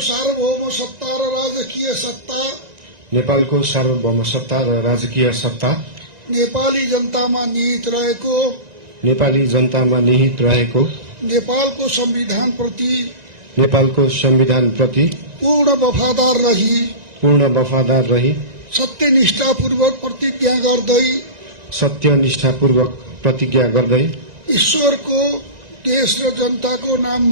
सार्वभौम सत्ता र राजकीय सत्ता नेपालको सार्वभौम सत्ता र राजकीय सत्ता नेपाली जनतामा निहित रहेको नेपाली जनतामा निहित रहेको नेपालको संविधान प्रति पूर्ण वफादार रही सत्यनिष्ठापूर्वक प्रतिज्ञा गर्दै ईश्वर देश र जनताको नाममा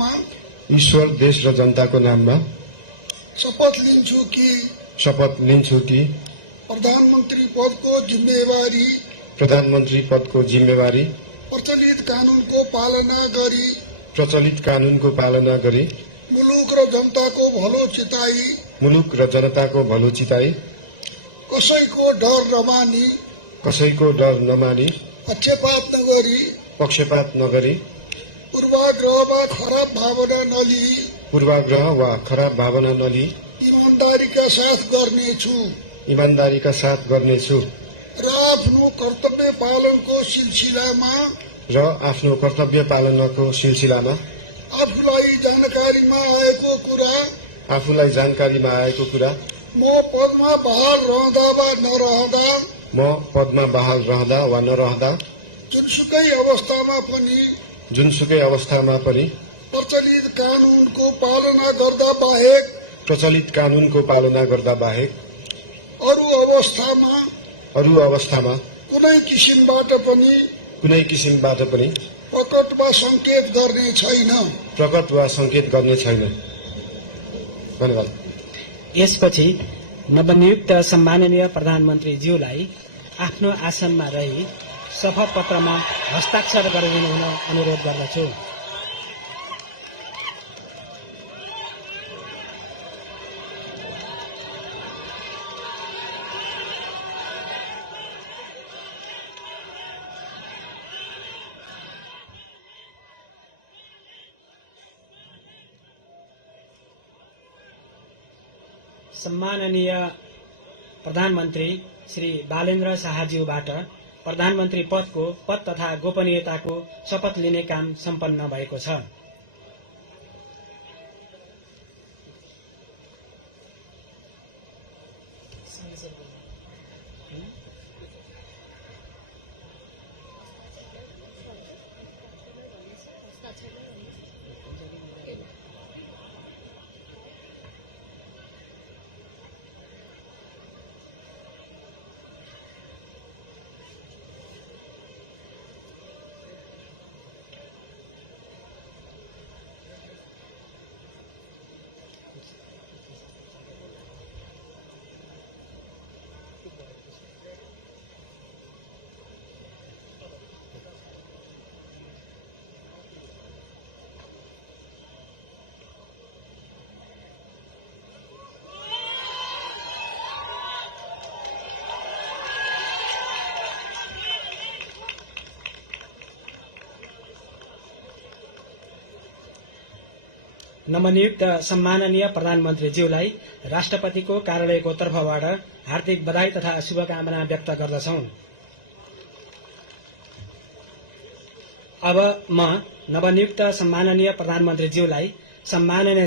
शपथ लिन्छु कि प्रधानमन्त्री पदको जिम्मेवारी प्रचलित कानूनको पालना गरी मुलुक र जनताको भलो चिताई कसैको डर नमानी पक्षपात नगरी पूर्वाग्रह वा खराब भावना नलिई इमानदारीका साथ गर्नेछु र आफ्नो कर्तव्य पालनको सिलसिलामा आफूलाई जानकारीमा आएको कुरा म पदमा बहाल रहँदा वा नरहँदा जुनसुकै अवस्थामा पनि प्रचलित कानूनको पालना गर्दा बाहेक अरू अवस्थामा कुनै किसिमबाट पनि प्रकट वा संकेत गर्ने छैन। धन्यवाद। यसपछि नवनियुक्त सम्माननीय प्रधानमन्त्रीज्यूलाई आफ्नो आसनमा रही शपथ पत्रमा हस्ताक्षर गरिदिनु हुन अनुरोध गर्दछु। सम्माननीय प्रधानमन्त्री श्री बालेन्द्र शाहज्यूबाट प्रधानमन्त्री पदको पद तथा गोपनीयताको शपथ लिने काम सम्पन्न भएको छ। नवनियुक्त सम्माननीय प्रधानमन्त्रीज्यूलाई राष्ट्रपतिको कार्यालयको तर्फबाट हार्दिक बधाई तथा शुभकामना व्यक्त गर्दछौं। अब म नवनियुक्त सम्माननीय प्रधानमन्त्रीज्यूलाई सम्माननीय